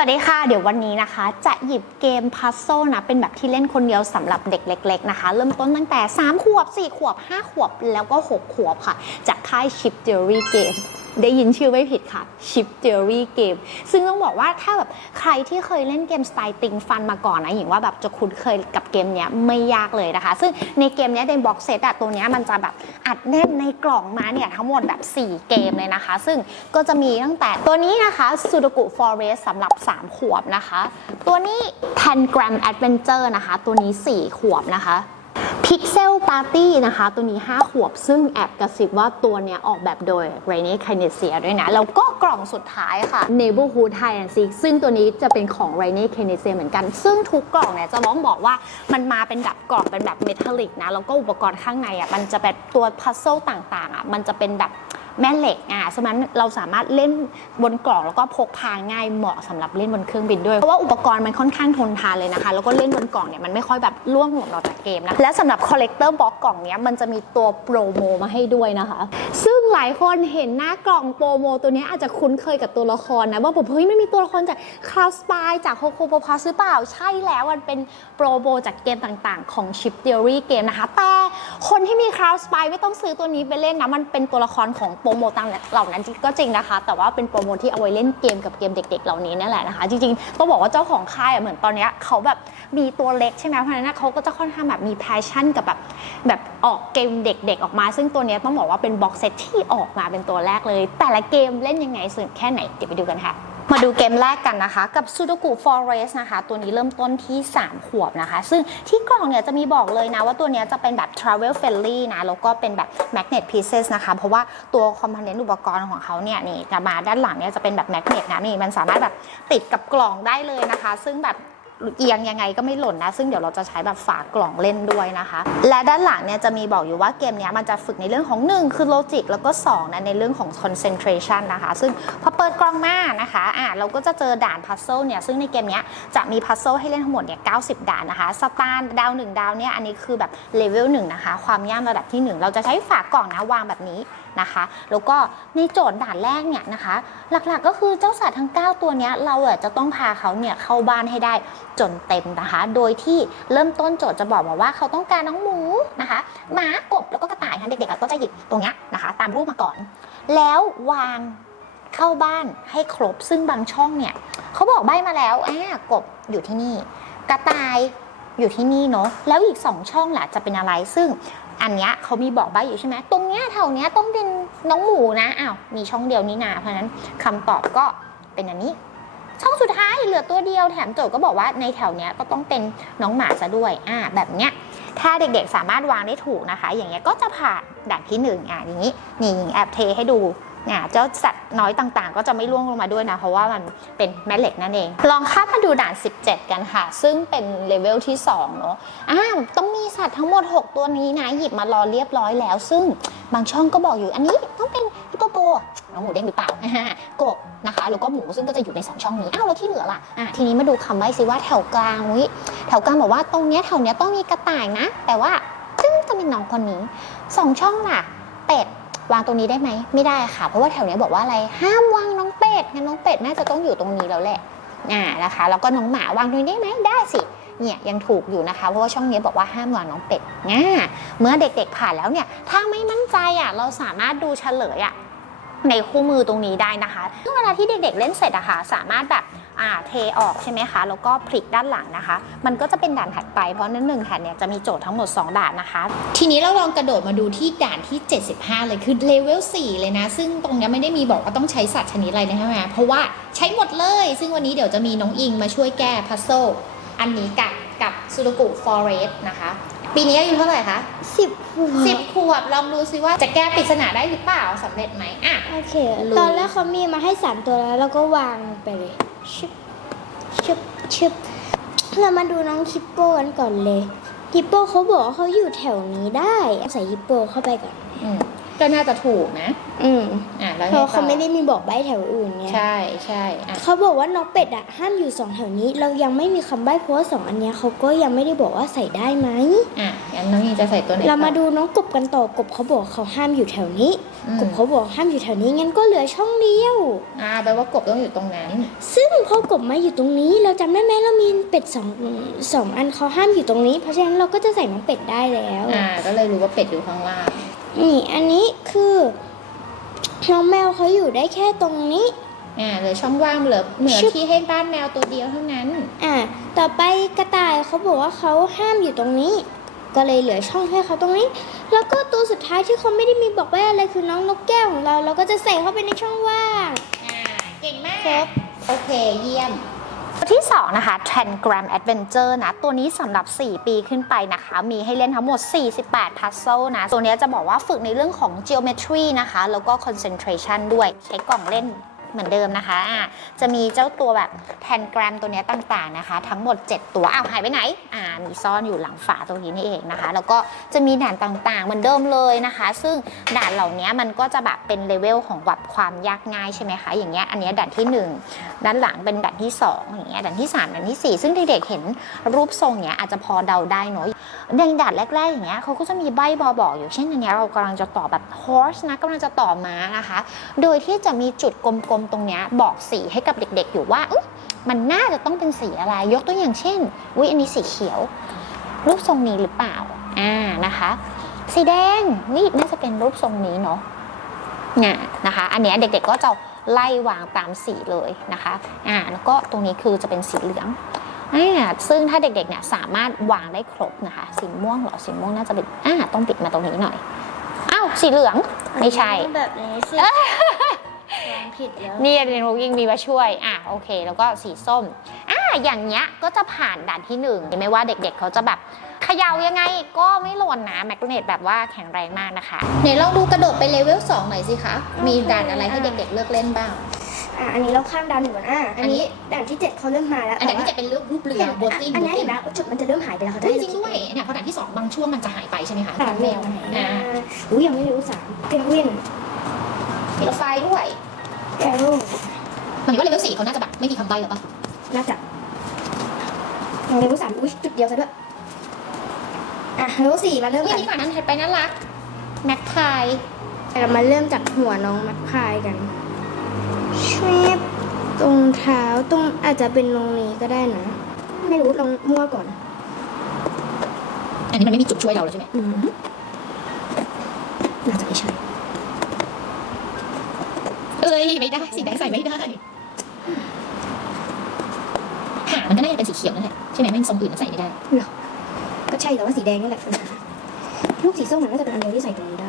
วัสดีค่ะ เดี๋ยววันนี้นะคะ จะหยิบเกมพัซโซนะ เป็นแบบที่เล่นคนเดียวสำหรับเด็กเล็ก ๆ นะคะ เริ่มต้นตั้งแต่ 3 ขวบ 4 ขวบ 5 ขวบ แล้วก็ 6 ขวบค่ะ จากค่ายชิปเจอรี่เกม ได้ยินชื่อไม่ผิดค่ะ Chip Theory Game ซึ่งต้องบอกว่าถ้าแบบใครที่เคยเล่นเกมสไตล์ติงฟันมาก่อนนะหญิงว่าแบบจะคุ้นเคยกับเกมเนี้ยไม่ยากเลยนะคะ ซึ่งในเกมเนี้ยในบ็อกเซตอะตัวเนี้ยมันจะแบบอัดแน่นในกล่องมาเนี่ยทั้งหมดแบบ 4 เกมเลยนะคะ ซึ่งก็จะมีตั้งแต่ตัวนี้นะคะ Sudoku Forest สำหรับ 3 ขวบนะคะ ตัวนี้ Tangram Adventure นะคะ ตัวนี้ 4 ขวบนะคะ Pixel Party นะคะ ตัวนี้ 5 ขวบ ซึ่งแอบกระซิบว่าตัวเนี้ยออกแบบโดย r a i n e k i n e s i a ด้วยนะ แล้วก็กล่องสุดท้ายค่ะ Neighborhood h i g h and Seek ซึ่งตัวนี้จะเป็นของ r a i n e k i n e s i a เหมือนกัน ซึ่งทุกกล่องเนี่ยจะมองบอกว่ามันมาเป็นแบบกล่องเป็นแบบเมทัลลิกนะ แล้วก็อุปกรณ์ข้างในอะมันจะแบบตัวพัซเซิลต่างๆอะมันจะเป็นแบบ แม่เหล็กอะฉะนั้นเราสามารถเล่นบนกล่องแล้วก็พกพาง่ายเหมาะสำหรับเล่นบนเครื่องบินด้วย เพราะว่าอุปกรณ์มันค่อนข้างทนทานเลยนะคะ แล้วก็เล่นบนกล่องเนี่ยมันไม่ค่อยแบบล่วงหล่นออกจากเกมนะ และสำหรับคอลเลกเตอร์บ็อกกล่องเนี้ยมันจะมีตัวโปรโมมาให้ด้วยนะคะ ซึ่งหลายคนเห็นหน้ากล่องโปรโมตัวนี้อาจจะคุ้นเคยกับตัวละครนะว่าผมเฮ้ยไม่มีตัวละครจากคลาสปายจากโฮโคโปพาหรือเปล่าใช่แล้วมันเป็นโปรโมจากเกมต่างๆ ของ Chip Theory เกมนะคะแต่คนที่มีคลาสปายไม่ต้องซื้อตัวนี้ไปเล่นนะมันเป็นตัวละครของโปรโมต่างเหล่านั้นก็จริงนะคะ แต่ว่าเป็นโปรโมที่เอาไว้เล่นเกมกับเกมเด็ก ๆ เหล่านี้นั่นแหละนะคะ จริงๆต้องบอกว่าเจ้าของค่ายเหมือนตอนนี้เขาแบบมีตัวเล็กใช่ไหมเพราะฉะนั้นเขาก็จะค่อนข้างแบบมีแพชชั่นกับแบบแบบออกเกมเด็ก ๆ ออกมา ซึ่งตัวนี้ต้องบอกว่าเป็นบ็อกเซตที่ออกมาเป็นตัวแรกเลย แต่ละเกมเล่นยังไงสนุกแค่ไหนเดี๋ยวไปดูกันค่ะ มาดูเกมแรกกันนะคะ กับ Sudoku Forest นะคะ ตัวนี้เริ่มต้นที่ 3 ขวบนะคะ ซึ่งที่กล่องเนี่ยจะมีบอกเลยนะ ว่าตัวนี้จะเป็นแบบ travel friendly นะ แล้วก็เป็นแบบ magnet pieces นะคะ เพราะว่าตัวคอมโพเนนต์อุปกรณ์ของเขาเนี่ยนี่มาด้านหลังเนี่ยจะเป็นแบบ magnet นะนี่มันสามารถแบบติดกับกล่องได้เลยนะคะ ซึ่งแบบ เอียงยังไงก็ไม่หล่นนะ ซึ่งเดี๋ยวเราจะใช้แบบฝากล่องเล่นด้วยนะคะ และด้านหลังเนี่ยจะมีบอกอยู่ว่าเกมนี้มันจะฝึกในเรื่องของ 1 คือโลจิกแล้วก็2นะในเรื่องของ concentration นะคะ ซึ่งพอเปิดกล่องมานะคะอะเราก็จะเจอด่านพัซเซิลเนี่ยซึ่งในเกมนี้จะมีพัซเซิลให้เล่นทั้งหมดเนี่ย90 ด่านนะคะสตาร์ดาว1ดาวเนี่ยอันนี้คือแบบเลเวล1นะคะความยากระดับที่ 1 เราจะใช้ฝากล่องนะวางแบบนี้นะคะ แล้วก็ในโจทย์ด่านแรกเนี่ยนะคะ หลักๆก็คือเจ้าสัตว์ทั้ง 9 ตัวนี้เราอะจะต้องพาเขาเนี่ยเข้าบ้านให้ได้จนเต็มนะคะ โดยที่เริ่มต้นโจทย์จะบอกมาว่าเขาต้องการน้องหมูนะคะหมากบแล้วก็กระต่ายนะเด็กๆก็จะหยิบตรงนี้นะคะ ตามรูปมาก่อน แล้ววางเข้าบ้านให้ครบซึ่งบางช่องเนี่ยเขาบอกใบมาแล้วอ่ากบอยู่ที่นี่ กระต่ายอยู่ที่นี่เนาะแล้วอีก 2 ช่องหละจะเป็นอะไรซึ่ง อันเนี้ยเขามีบอกใบอยู่ใช่ไหมตรงเนี้ยแถวเนี้ยต้องเป็นน้องหมูนะอ้าวมีช่องเดียวนี่นาเพราะนั้นคำตอบก็เป็นอันนี้ ช่องสุดท้ายเหลือตัวเดียวแถมโจทย์ก็บอกว่าในแถวเนี้ยก็ต้องเป็นน้องหมาซะด้วยอ่าแบบเนี้ยถ้าเด็กๆสามารถวางได้ถูกนะคะ อย่างเงี้ยก็จะผ่านด่านที่หนึ่งอะอย่างนี้นี่แอบเทให้ดู อ่าเจ้าสัตว์น้อยต่างๆ ก็จะไม่ร่วงลงมาด้วยนะ เพราะว่ามันเป็นแม่เหล็กนั่นเอง ลองข้ามมาดูด่าน 17 กันค่ะ ซึ่งเป็นเลเวลที่ 2 เนอะอ่าต้องมีสัตว์ทั้งหมด 6 ตัวนี้นะ หยิบมารอเรียบร้อยแล้ว ซึ่งบางช่องก็บอกอยู่อันนี้ต้องเป็นฮิปโปโปน้องหมูเด้งหรือเปล่ากบนะคะ แล้วก็หมูซึ่งก็จะอยู่ใน 2 ช่องนี้ อ้าวแล้วที่เหลือล่ะอะทีนี้มาดูคำไว้สิว่าแถวกลางวิแถวกลางบอกว่าตรงเนี้ยแถวเนี้ยต้องมีกระต่ายนะ แต่ว่าจึ้งจะเป็นน้องคนนี้สองช่องล่ะ เป็ด วางตรงนี้ได้ไหมไม่ได้ค่ะ เพราะว่าแถวนี้บอกว่าอะไรห้ามวางน้องเป็ดงั้นน้องเป็ดน่าจะต้องอยู่ตรงนี้แล้วแหละอ่านะคะแล้วก็น้องหมาวางตรงนี้ได้ไหมได้สิเนี่ยยังถูกอยู่นะคะ เพราะว่าช่องนี้บอกว่าห้ามวางน้องเป็ดง่าเมื่อเด็กๆผ่านแล้วเนี่ยถ้าไม่มั่นใจอะเราสามารถดูเฉลยอะในคู่มือตรงนี้ได้นะคะซึ่งเวลาที่เด็กๆเล่นเสร็จอะค่ะสามารถแบบ อ่าเทออกใช่ไหมคะ แล้วก็พลิกด้านหลังนะคะ มันก็จะเป็นด่านถัดไปเพราะนั้นหนึ่งแผ่นเนี่ยจะมีโจทย์ทั้งหมด 2 ด่านนะคะ ทีนี้เราลองกระโดดมาดูที่ด่านที่ 75 เลยคือเลเวล4เลยนะ ซึ่งตรงเนี้ยไม่ได้มีบอกว่าต้องใช้สัตว์ชนิดอะไรนะใช่ไหมเพราะว่าใช้หมดเลย ซึ่งวันนี้เดี๋ยวจะมีน้องอิงมาช่วยแก้พัซโซอันนี้กับกับซูรุกุฟอเรสนะคะปีนี้อายุเท่าไหร่คะสิบหัวสิบขวบ ลองดูซิว่าจะแก้ปริศนาได้หรือเปล่าสำเร็จไหมอะ โอเคลุยตอนแรกเขามีมาให้สามตัวแล้ว แล้วก็วางไปเลย ชิบชิบชิบเรามาดูน้องฮิปโปกันก่อนเลยฮิปโปเขาบอกว่าเขาอยู่แถวนี้ได้ใส่ฮิปโปเข้าไปก่อน อืม ก็น่าจะถูกนะ อืมอะแล้วเพไงต่อราะเขาไม่ได้มีบอกใบ้แถวอื่นไงใช่ใช่อะเขาบอกว่าน้องเป็ดอะห้ามอยู่สองแถวนี้ เรายังไม่มีคำใบ้เพราะว่าสองอันเนี้ยเขาก็ยังไม่ได้บอกว่าใส่ได้ไหมอะงั้นน้องยิงจะใส่ตัวไหนเรามาต่อดูน้องกบกันต่อกบเขาบอกเขาห้ามอยู่แถวนี้ อืมกบเขาบอกห้ามอยู่แถวนี้งั้นก็เหลือช่องเดียว อ่าแปลว่ากบต้องอยู่ตรงนั้นซึ่งพอกบมาอยู่ตรงนี้เราจำได้ไหมเรามีเป็ดสองสองอันเขาห้ามอยู่ตรงนี้ เพราะฉะนั้นเราก็จะใส่น้องเป็ดได้แล้ว อ่าก็เลยรู้ว่าเป็ดอยู่ข้างล่าง นี่อันนี้คือน้องแมวเขาอยู่ได้แค่ตรงนี้ อ่าเหลือช่องว่างเหลือเหลือชึบที่ให้บ้านแมวตัวเดียวเท่านั้น อ่า ต่อไปกระต่ายเขาบอกว่าเขาห้ามอยู่ตรงนี้ ก็เลยเหลือช่องให้เขาตรงนี้ แล้วก็ตัวสุดท้ายที่เขาไม่ได้มีบอกไว้อะไรคือน้องนกแก้วของเรา เราก็จะใส่เข้าไปในช่องว่าง อ่า เก่งมาก ครบ โอเค เยี่ยมตัว ที่ 2 นะคะ Tangram Adventure นะ ตัวนี้สำหรับ 4 ปีขึ้นไปนะคะ มีให้เล่นทั้งหมด 48 puzzle นะ ตัวนี้จะบอกว่าฝึกในเรื่องของ geometry นะคะ แล้วก็ concentration ด้วย ใช้กล่องเล่น เหมือนเดิมนะคะอะจะมีเจ้าตัวแบบ Tangram ตัวนี้ต่างๆนะคะ ทั้งหมด 7 ตัวอ้าวหายไปไหนอ่ามีซ่อนอยู่หลังฝาตัวนี้นี่เองนะคะ แล้วก็จะมีด่านต่างๆ เหมือนเดิมเลยนะคะ ซึ่งด่านเหล่านี้มันก็จะแบบเป็นเลเวลของแบบความยากง่ายใช่ไหมคะอย่างเงี้ยอันนี้ด่านที่ 1 ด้านหลังเป็นด่านที่ 2 อย่างเงี้ยด่านที่ 3ด่านทีสี่4 ซึ่งเด็กๆเห็นรูปทรงเนี้ยอาจจะพอเดาได้เนอะในด่านแรกๆอย่างเงี้ยเขาก็จะมีใบบอบอกอยู่เช่นอันเนี้ยเรากำลังจะต่อแบบ horse นะกำลังจะต่อม้านะคะ โดยที่จะมีจุดกลมๆตรงนี้บอกสีให้กับเด็กๆ อยู่ว่ามันน่าจะต้องเป็นสีอะไร ยกตัวอย่างเช่นอุ้ยอันนี้สีเขียว รูปทรงนี้หรือเปล่าอ่านะคะ สีแดงนี่น่าจะเป็นรูปทรงนี้เนาะเนี่ยนะคะ อันนี้เด็กๆก็จะไล่วางตามสีเลยนะคะอ่าแล้วก็ตรงนี้คือจะเป็นสีเหลืองอ่าซึ่งถ้าเด็กๆเนี่ยสามารถวางได้ครบนะคะสีม่วงเหรอสีม่วงน่าจะเป็นอ่าต้องปิดมาตรงนี้หน่อยอ้าวสีเหลืองไม่ใช่แบบนี้สิ ผิดแล้วนี่เรียนรู้ยิ่งมีมาช่วย อะโอเค แล้วก็สีส้ม อะอย่างเงี้ยก็จะผ่านด่านที่หนึ่งไม่ว่าเด็กๆ เขาจะแบบเขย่ายังไงก็ไม่หล่นนะแมกเนตแบบว่าแข็งแรงมากนะคะไหนลองดูกระโดดไปเลเวล2หน่อยสิคะ มีด่านอะไรให้เด็กๆเลือกเล่นบ้าง อะอันนี้เราข้ามดาวหนึ่งก่อนอะอันนี้ด่านที่เจ็ดเขาเริ่มมาแล้วอันด่านที่จะเป็นรูปรูปเรือโบติ้งอันนี้เห็นไหมจุดมันจะเริ่มหายไปแล้วเขาจะจริงๆด้วยเนี่ยพอด่านที่2บางช่วงมันจะหายไปใช่ไหมคะด่านแมวอ่าอุ้ยยังไม่รู้สามเพนกวินมีรถไฟด้วย แกโร่มันว่าเลเวล4เขาน่าจะแบบไม่มีคำใบ้หรอปะน่าจะยังไม่รู้สามอุ้ยจุดเดียวซะด้วย อะเลเวลสี่มาเริ่มอุ้ยกัอันนนี้ก่อนนั้นถัดไปน่ารักแม็กพายเรามาเริ่มจากหัวน้องมัดพายกันชบตรงเท้าตรงอาจจะเป็นตรงนี้ก็ได้นะ ไม่รู้ลองมั่วก่อน อันนี้มันไม่มีจุดช่วยเราเลยใช่ไหม อืมน่าจะไม่ใช่ เอ้ ยไม่ได้สีแดงใส่ไม่ได้หางมันก็น่าจะเป็นสีเขียวนั่นแหละใช่ไหมไม่ทรงอื่นใส่ไม่ได้ก็ใช่แต่ว่าสีแดงนี่แหละปัญหาลูกสีส้มมันน่าจะเป็นอันเดียวที่ใส่ตรงนี้ได้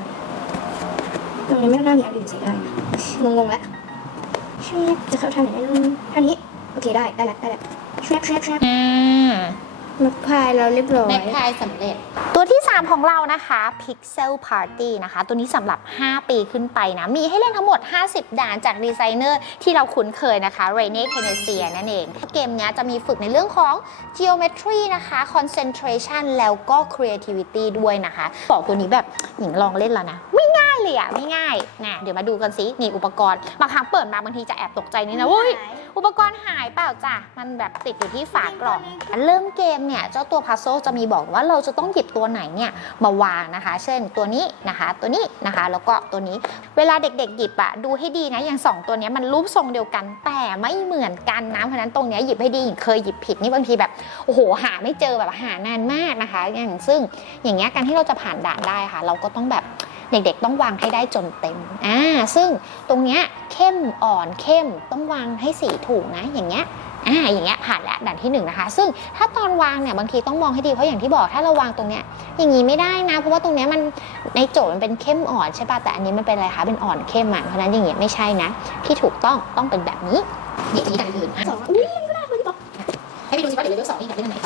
ตรงนี้ไม่น่ามีอันอื่นใส่ได้นะงงๆแล้วช่วยจะเข้าทางไหนได้นะทางนี้โอเคได้ได้แล้วได้แล้วช่วยช่วยช่วยอ่ามักพายเราเรียบร้อยแม็กพายสำเร็จตัวที่ 3 ของเรานะคะ Pixel Party นะคะ ตัวนี้สำหรับ 5 ปีขึ้นไปนะ มีให้เล่นทั้งหมด 50 ด่านจากดีไซเนอร์ที่เราคุ้นเคยนะคะ r e n e k e n e s i a นั่นเอง เกมเนี้ยจะมีฝึกในเรื่องของ geometry นะคะ concentration แล้วก็ creativity ด้วยนะคะ บอกตัวนี้แบบหญิงลองเล่นแล้วนะ ไม่ง่าย เลยอะไม่ง่ายนะเดี๋ยวมาดูกันสินี่อุปกรณ์บางครั้งเปิดมาบางทีจะแอบตกใจนิดนะเว้ยอุปกรณ์หายเปล่าจ้ะมันแบบติดอยู่ที่ฝากล่องเริ่มเกมเนี่ยเจ้าตัวพัซโซจะมีบอกว่าเราจะต้องหยิบตัวไหนเนี่ยมาวางนะคะ เช่นตัวนี้นะคะ ตัวนี้นะคะ แล้วก็ตัวนี้เวลาเด็กๆหยิบอะดูให้ดีนะอย่างสองตัวเนี้ยมันรูปทรงเดียวกัน แต่ไม่เหมือนกันนะเพราะฉะนั้นตรงเนี้ยหยิบให้ดีเคยหยิบผิดนี่บางทีแบบโอ้โหหาไม่เจอแบบหานานมากนะคะ อย่างซึ่งอย่างเงี้ยการที่เราจะผ่านด่านได้ค่ะ เราก็ต้องแบบ เด็กๆต้องวางให้ได้จนเต็มอ่าซึ่งตรงเนี้ยเข้มอ่อนเข้มต้องวางให้สีถูกนะอย่างเงี้ยอ่าอย่างเงี้ยผ่านแล้วด่านที่หนึ่งนะคะ ซึ่งถ้าตอนวางเนี่ยบางทีต้องมองให้ดีเพราะอย่างที่บอกถ้าเราวางตรงเนี้ยอย่างงี้ไม่ได้นะ เพราะว่าตรงเนี้ยมันในโจทย์มันเป็นเข้มอ่อนใช่ป่ะแต่อันนี้มันเป็นอะไรคะเป็นอ่อนเข้มอะเพราะฉะนั้นอย่างเงี้ยไม่ใช่นะ ที่ถูกต้องต้องเป็นแบบนี้เด็กนี้ด่านอื่นสองอุ้ยยังก็ได้มันบอกให้ไปดูสิว่าเดี๋ยวเลเวลสองนี่อยากเล่นอันไหน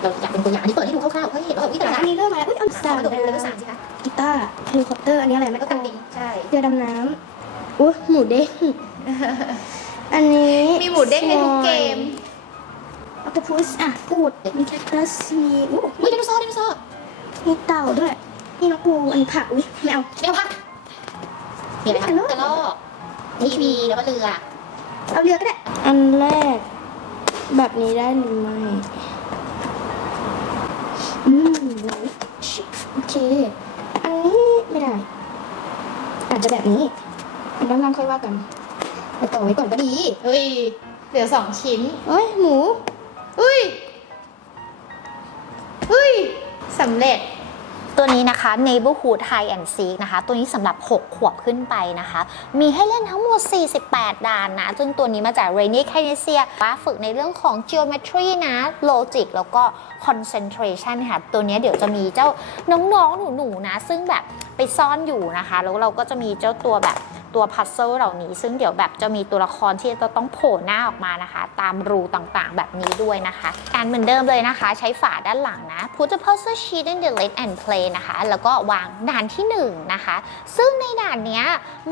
เราอยากเป็นตัวอย่างอันนี้เปิดให้ดูคร่าวๆเพื่อให้เห็นว่าเฮ้ยแต่แต่ละอันนี้เริ่มมาแล้วอุ้ยอันสาสามมกระโดดไปเลเวลสามสิคะ กีตาร์เฮลิคอปเตอร์อันนี้อะไรไม่ก็ก็ตัตัดงดินใช่ เรือดำน้ำอุ้ยหมูเด้ง อันนี้มีหมูเด้งในทุกเกมออคโตพุสอะปูดมีแคคตัสมีอู้อุ้ยไดโนเสาร์ไดโนเสาร์มีเต่าด้วยมีน้องปูอันนี้ผักอุ้ยไม่เอาไม่เอาพักมีอะไรคะกระโลกกระโลกทีวีแล้วก็เรือเอาเรือก็ได้ อันแรก แบบนี้ได้หรือไม่อืมไหนชิโอเคอั นนี้ไม่ได้ อาจจะแบบนี้อันด้านล่างค่อยว่ากันไปต่อไว้ก่อนก็ดีเฮ้ย เหลือสองชิ้นเอ้ย หมูเฮ้ยเฮ้ยสำเร็จ ตัวนี้นะคะ Neighborhood High and Seek นะคะ ตัวนี้สำหรับ 6 ขวบขึ้นไปนะคะ มีให้เล่นทั้งหมด 48 ด่านนะ ซึ่งตัวนี้มาจาก Rainy c a n e s i a ว่าฝึกในเรื่องของ geometry นะ logic แล้วก็ concentration ค่ะ ตัวนี้เดี๋ยวจะมีเจ้าน้องๆหนูๆนะซึ่งแบบไปซ่อนอยู่นะคะ แล้วเราก็จะมีเจ้าตัวแบบ ตัวพัซเซิลเหล่านี้ ซึ่งเดี๋ยวแบบจะมีตัวละครที่จะต้องโผล่หน้าออกมานะคะ ตามรูต่างๆ แบบนี้ด้วยนะคะการเหมือนเดิมเลยนะคะ ใช้ฝาด้านหลังนะ put the puzzle sheet in the lid and play นะคะ แล้วก็วางด่านที่1นะคะ ซึ่งในด่านเนี้ย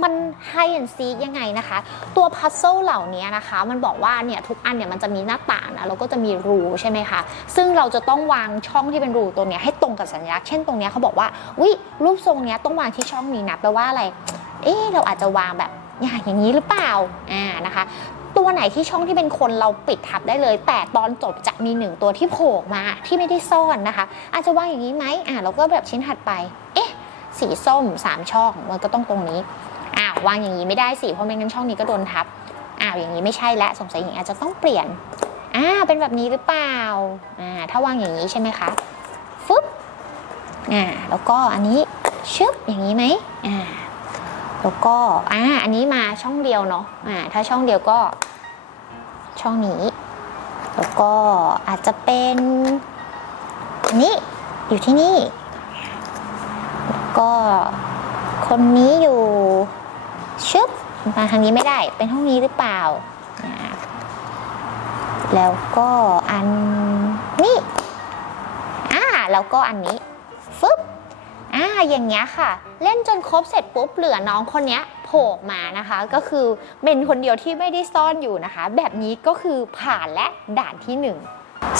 มัน high and seek ยังไงนะคะ ตัว puzzle เหล่านี้นะคะ มันบอกว่าเนี่ยทุกอันเนี่ยมันจะมีหน้าต่างนะแล้วก็จะมีรูใช่ไหมคะ ซึ่งเราจะต้องวางช่องที่เป็นรูตัวเนี้ยให้ตรงกับสัญลักษณ์เช่นตรงเนี้ยเขาบอกว่าวิรูปทรงเนี้ยต้องวางที่ช่องนี้นะแปลว่าอะไร เอ๊เราอาจจะวางแบบอย่างอย่างนี้หรือเปล่าอ่านะคะ ตัวไหนที่ช่องที่เป็นคนเราปิดทับได้เลย แต่ตอนจบจะมีหนึ่งตัวที่โผล่มาที่ไม่ได้ซ่อนนะคะ อาจจะวางอย่างนี้ไหมอ่าเราก็แบบชิ้นถัดไป เอ๊ะ สีส้มสามช่องมันก็ต้องตรงนี้อ้าววางอย่างนี้ไม่ได้สิเพราะไม่งั้นช่องนี้ก็โดนทับอ้าวอย่างนี้ไม่ใช่และสงสัยอย่างอาจจะต้องเปลี่ยนอ่าเป็นแบบนี้หรือเปล่าอ่าถ้าวางอย่างนี้ใช่ไหมคะฟึบอ่าแล้วก็อันนี้ชึบอย่างนี้ไหมอ่า แล้วก็อ่าอันนี้มาช่องเดียวเนาะอ่าถ้าช่องเดียวก็ช่องนี้ แล้วก็อาจจะเป็นอันนี้อยู่ที่นี่แล้วก็คนนี้อยู่ชึบมาทางนี้ไม่ได้เป็นห้องนี้หรือเปล่า แล้วก็อันนี้อ่าแล้วก็อันนี้ อ่าอย่างเงี้ยค่ะ เล่นจนครบเสร็จปุ๊บเหลือน้องคนเนี้ยโผล่มานะคะ ก็คือเป็นคนเดียวที่ไม่ได้ซ่อนอยู่นะคะ แบบนี้ก็คือผ่านและด่านที่หนึ่ง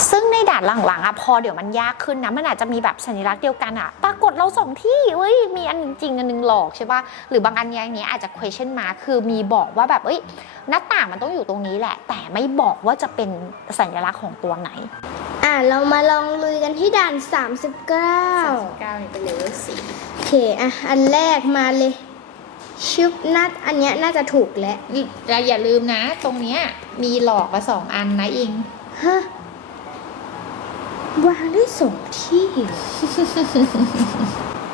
ซึ่งในด่านหลังๆอะพอเดี๋ยวมันยากขึ้นนะมันอาจจะมีแบบสัญลักษณ์เดียวกันอะปรากฏเราสองที่เอ้ยมีอันหนึ่งจริงอันหนึงหลอกใช่ปะหรือบางอันอย่างเงี้ยอาจจะ question mark คือมีบอกว่าแบบเอ้ยหน้าต่างมันต้องอยู่ตรงนี้แหละ แต่ไม่บอกว่าจะเป็นสัญลักษณ์ของตัวไหน อ่าเรามาลองลุยกันที่ด่าน 39 เก้านี่เป็นเลเวลสี่โอเค อะ อันแรกมาเลย ชึบนัดอันเนี้ยน่าจะถูกแล้วเราอย่าลืมนะ ตรงเนี้ยมีหลอกมาสองอันนะอิง ฮะวางได้สองที่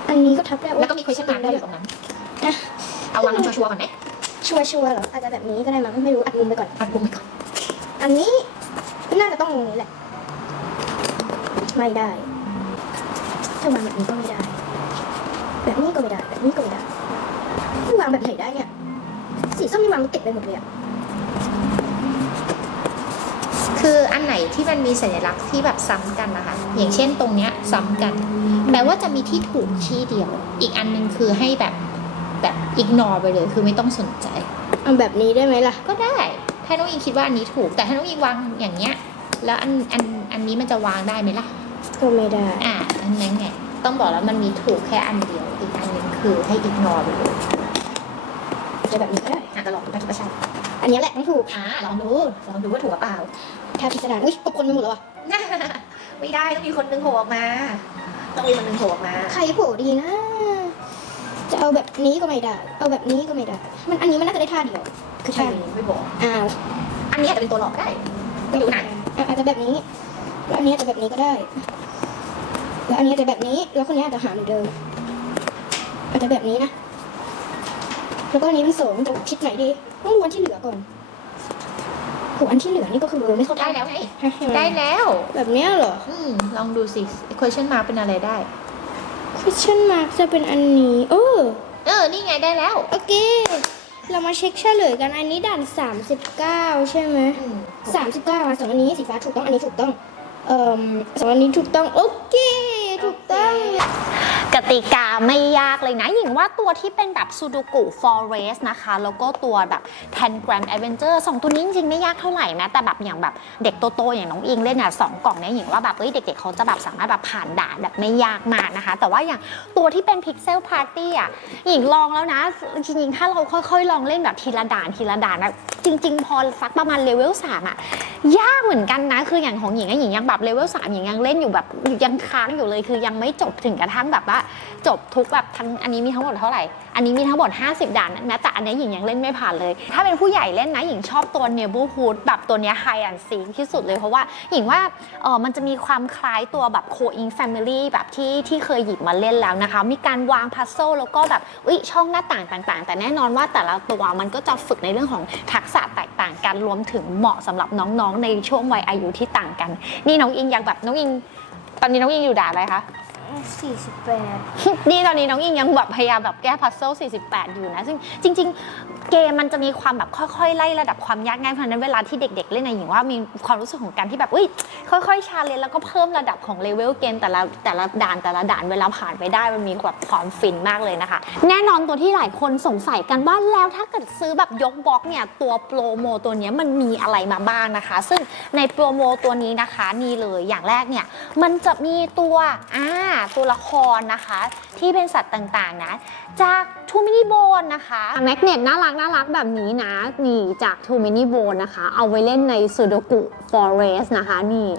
อันนี้ก็ทับได้แล้วก็มี question mark ด้วยอยู่ตรงนั้น อะ เอาวางชัวร์ๆก่อนไหมชัวร์ชัวร์เหรออาจจะแบบนี้ก็ได้มั้งไม่รู้อัดมุมไปก่อน อัดปุ่มไปก่อน อันนี้ น่าจะต้องตรงนี้แหละ ไม่ได้ ถ้าวางแบบนี้ก็ไม่ได้ แบบนี้ก็ไม่ได้ แบบนี้ก็ไม่ได้วางแบบไหนได้เนี่ย สีส้มนี่วางติดไปหมดเลยอะคืออันไหนที่มันมีสัญลักษณ์ที่แบบซ้ำกันนะคะ อย่างเช่นตรงเนี้ยซ้ำกัน แปลว่าจะมีที่ถูกที่เดียว อีกอันหนึงคือให้แบบแบบอิกนอไปเลย คือไม่ต้องสนใจเอาแบบนี้ได้ไหมล่ะ ก็ได้ ถ้าน้องอิงคิดว่าอันนี้ถูก แต่ถ้าน้องอิงวางอย่างเงี้ย แล้วอันอันอันนี้มันจะวางได้ไหมล่ะ ก็ไม่ได้ อ่าอันนั้นไงต้องบอกแล้วมันมีถูกแค่อันเดียว อีกอันหนึงคือให้อิกนอไปเลยจะแบบนี้ก็ได้อะก็ลองดูไปก็ใช่อันนี้แหละไม่ถูกอ่าลองดูลองดูว่าถูกหรือเปล่าถ้าพิจารณาอุ้ยตกคนไปหมดแล้วอะไม่ได้ต้องมีคนหนึงโผล่ออกมา ต้องมีคนหนึงโผล่ออกมา ใครโผล่ดีนะ จะเอาแบบนี้ก็ไม่ได้ เอาแบบนี้ก็ไม่ได้ มันอันนี้มันน่าจะได้ท่าเดียว คือใช่ท่านี้ไม่บอกอ้าวอันนี้อาจจะเป็นตัวหลอกก็ได้ไม่รู้นะอะอาจจะแบบนี้ แล้วอันนี้อาจจะแบบนี้ก็ได้ แล้วอันนี้อาจจะแบบนี้ แล้วคนนี้อาจจะหาเหมือนเดิม อาจจะแบบนี้นะ แล้วก็อันนี้เป็นสองจะคิดไหนดีต้องดูอันที่เหลือก่อนโหอันที่เหลือนี่ก็คือไม่เข้าใจได้แล้วไงได้ได้แล้ว แบบเนี้ยเหรอ อืมลองดูสิ question mark เป็นอะไรได้ question mark จะเป็นอันนี้ เออ เออ นี่ไงได้แล้ว โอเค เรามาเช็คเฉลยกันอันนี้ด่าน39 ใช่ไหมอืมสามสิบเก้าสองอันนี้สีฟ้าถูกต้อง อันนี้ถูกต้อง เอ่อสองอันนี้ถูกต้อง โอเค ถูกต้อง กติกาไม่ยากเลยนะหญิงว่าตัวที่เป็นแบบซูดูกุฟอเรสนะคะ แล้วก็ตัวแบบ10 Grand Adventure สองตัวนี้จริงๆ ไม่ยากเท่าไหร่แม้แต่แบบอย่างแบบเด็กโตๆ อย่างน้องอิงเล่นอะสองกล่องเนี้ยหญิงว่าแบบเอ้ยเด็กๆเขาจะแบบสามารถแบบผ่านด่านแบบไม่ยากมากนะคะ แต่ว่าอย่างตัวที่เป็น Pixel Party อะหญิงลองแล้วนะ จริงๆ ถ้าเราค่อยๆ ลองเล่นแบบทีละด่านทีละด่านนะจริง ๆ พอสักประมาณเลเวลสามอะยากเหมือนกันนะ คืออย่างของหญิงอะหญิงยังแบบเลเวลสามหญิงยังเล่นอยู่แบบยังค้างอยู่เลย คือยังไม่จบถึงกระทั่งแบบว่าจบทุกแบบทั้งอันนี้มีทั้งหมดเท่าไหร่ อันนี้มีทั้งหมด 50 ด่านนะแต่อันนี้หญิงยังเล่นไม่ผ่านเลย ถ้าเป็นผู้ใหญ่เล่นนะหญิงชอบตัว Neighborhood แบบตัวเนี้ย High and Seek ที่สุดเลยเพราะว่าหญิงว่าเออมันจะมีความคล้ายตัวแบบ Co Ink Family แบบที่ที่เคยหยิบมาเล่นแล้วนะคะ มีการวางพัซ z ซแล้วก็แบบอุ๊ยช่องหน้าต่างต่าง ๆ แต่แน่นอนว่าแต่ละตัวมันก็จะฝึกในเรื่องของทักษะแตกต่างกันรวมถึงเหมาะสำหรับน้องๆ ในช่วงวัยอายุที่ต่างกัน นี่น้องอิงอยากแบบน้องอิง ตอนนี้น้องอิงอยู่ด่านอะไรคะ สี่สิบแปด นี่ตอนนี้น้องอิงยังแบบพยายามแบบแก้พัซเซิล48 อยู่นะ ซึ่งจริง ๆ เกมมันจะมีความแบบค่อยๆ ไล่ระดับความยากง่ายเพราะฉะนั้นเวลาที่เด็ก ๆ เล่นในหญิงว่ามีความรู้สึกของการที่แบบอุ้ยค่อยๆ ชาเลนจ์แล้วก็เพิ่มระดับของเลเวลเกมแต่ละแต่ละด่านแต่ละด่านเวลาผ่านไปได้มันมีแบบความฟินมากเลยนะคะ แน่นอนตัวที่หลายคนสงสัยกันว่าแล้วถ้าเกิดซื้อแบบยกบล็อกเนี่ยตัวโปรโมตัวเนี้ยมันมีอะไรมาบ้างนะคะ ซึ่งในโปรโมตัวนี้นะคะนี่เลยอย่างแรกเนี่ยมันจะมีตัวอ่าตัวละครนะคะ ที่เป็นสัตว์ต่างๆนะ จากทูมินิโบนนะคะแมกเนตน่ารักน่ารักแบบนี้นะ นี่จากทูมินิโบนนะคะ เอาไว้เล่นในซูโดกุฟอเรสนะคะนี่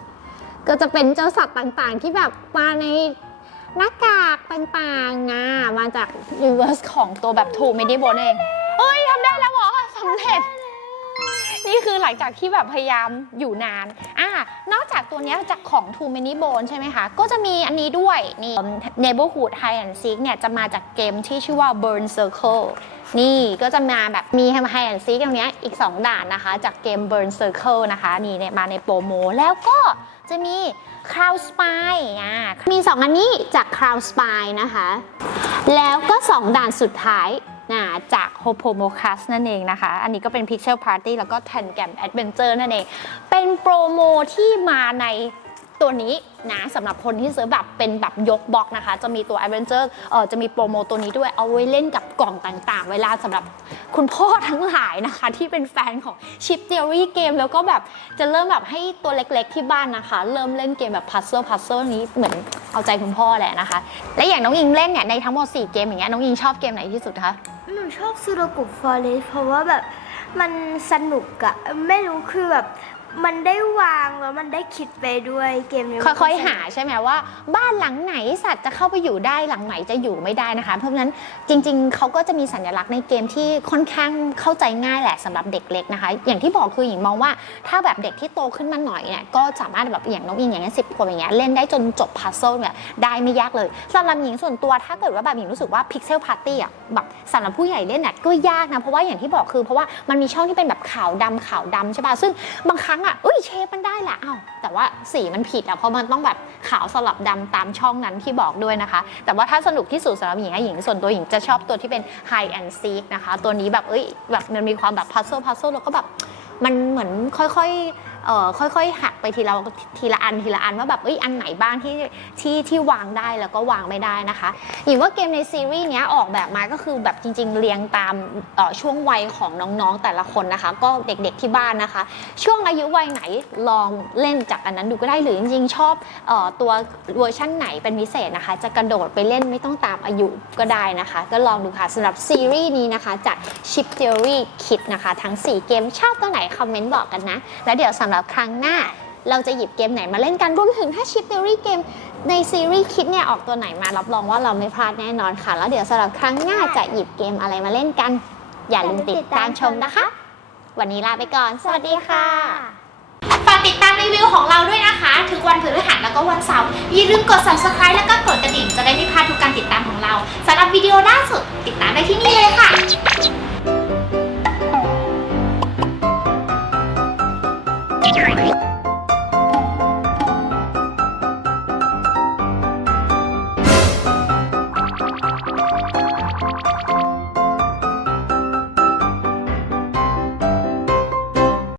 ก็จะเป็นเจ้าสัตว์ต่างๆ ที่แบบมาในหน้ากากต่างๆนะมาจากยูเวอร์สของตัวแบบทูมินิโบนเองเอ้ยทำได้แล้วเหรอสำเร็จ นี่คือหลังจากที่แบบพยายามอยู่นานอ่านอกจากตัวนี้จากของ Too Many Bone ใช่ไหมคะ ก็จะมีอันนี้ด้วยนี่ Neighborhood Hide and Seek เนี่ยจะมาจากเกมที่ชื่อว่า Burn Circle นี่ก็จะมาแบบมี Hide and Seek ตรงนี้อีก 2 ด่านนะคะ จากเกม Burn Circle นะคะ นี่เนี่ยมาในโปรโม แล้วก็จะมี Cloud Spy อ่ามี 2 อันนี้จาก Cloud Spy นะคะ แล้วก็ 2 ด่านสุดท้าย จาก h o p o m o c a s นั่นเองนะคะ อันนี้ก็เป็น Pixel Party แล้วก็ t a n g a m Adventure นั่นเอง เป็นโปรโมที่มาในตัวนี้นะสำหรับคนที่ซื้อแบบเป็นแบบยกบล็อกนะคะ จะมีตัว Adventure เออจะมีโปรโมตัวนี้ด้วยเอาไว้เล่นกับกล่องต่างๆ เวลาสำหรับคุณพ่อทั้งหลายนะคะ ที่เป็นแฟนของ Chip Theory เกมแล้วก็แบบจะเริ่มแบบให้ตัวเล็กๆที่บ้านนะคะ เริ่มเล่นเกมแบบ Puzzle Puzzle นี้เหมือนเอาใจคุณพ่อแหละนะคะ และอย่างน้องอิงเล่นเนี่ยในทั้งหมด4เกมอย่างเงี้ยน้องอิงชอบเกมไหนที่สุดคะ ชอบซูโดกุฟอเรสเพราะว่าแบบมันสนุกอะไม่รู้คือแบบ มันได้วางแล้วมันได้คิดไปด้วยเกมนี้ค่อยๆ หาใช่ไหมว่า บ้านหลังไหนสัตว์จะเข้าไปอยู่ได้หลังไหนจะอยู่ไม่ได้นะคะ เพราะฉะนั้นจริง ๆเขาก็จะมีสัญลักษณ์ในเกมที่ค่อนข้างเข้าใจง่ายแหละสำหรับเด็กเล็กนะคะ อย่างที่บอกคือหญิงมองว่าถ้าแบบเด็กที่โตขึ้นมาหน่อยเนี่ยก็สามารถแบบอย่างน้องอิงอย่างเงี้ยสิบขวบอย่างเงี้ยเล่นได้จนจบพัซเซิลเนี่ยได้ไม่ยากเลยสำหรับหญิงส่วนตัวถ้าเกิดว่าแบบหญิงรู้สึกว่าพิกเซลพาร์ตี้อะแบบสำหรับผู้ใหญ่เล่นน่ะก็ยากนะเพราะว่าอย่างที่บอกคือเพราะว่ามันมีช่องที่เป็นแบบขาวดำขาวดำใช่ป่ะซึ่งบางครั้งอะอุ้ยเชฟมันได้แหละเอ้าแต่ว่าสีมันผิดอะเพราะมันต้องแบบขาวสลับดำตามช่องนั้นที่บอกด้วยนะคะ แต่ว่าถ้าสนุกที่สุดสำหรับหญิงอะหญิงส่วนตัวหญิงจะชอบตัวที่เป็น high and seek นะคะ ตัวนี้แบบเอ้ยแบบมันมีความแบบ puzzle puzzle แล้วก็แบบมันเหมือนค่อยๆ เอ่อค่อยๆ หักไปทีละทีละอันทีละอันว่าแบบเอ้ยอันไหนบ้างที่ที่ที่วางได้แล้วก็วางไม่ได้นะคะหญิงว่าเกมในซีรีส์เนี้ยออกแบบมาก็คือแบบจริง ๆ เรียงตามช่วงวัยของน้องๆแต่ละคนนะคะ ก็เด็กๆที่บ้านนะคะ ช่วงอายุวัยไหนลองเล่นจากอันนั้นดูก็ได้หรือจริงๆ ชอบออตัวเวอร์ชั่นไหนเป็นพิเศษนะคะ จะกระโดดไปเล่นไม่ต้องตามอายุก็ได้นะคะ ก็ลองดูค่ะสำหรับซีรีส์นี้นะคะจาก Chip Theory Kit นะคะ ทั้ง 4 เกมชอบตัวไหนคอมเมนต์บอกกันนะ แล้วเดี๋ยวสำหรับครั้งหน้า เราจะหยิบเกมไหนมาเล่นกันรวมถึงถ้า Chip Theory เกมในซีรีส์คิดเนี่ยออกตัวไหนมารับรองว่าเราไม่พลาดแน่นอนค่ะ แล้วเดี๋ยวสำหรับครั้งหน้าจะหยิบเกมอะไรมาเล่นกัน อย่าลืมติดตามชมนะคะ วันนี้ลาไปก่อน สวัสดีค่ะฝากติดตามรีวิวของเราด้วยนะคะ ทุกวันพฤหัสแล้วก็วันเสาร์อย่าลืมกด subscribe แล้วก็กดกระดิ่งจะได้ไม่พลาดทุกการติดตามของเราสำหรับวิดีโอล่าสุดติดตามได้ที่นี่เลยค่ะ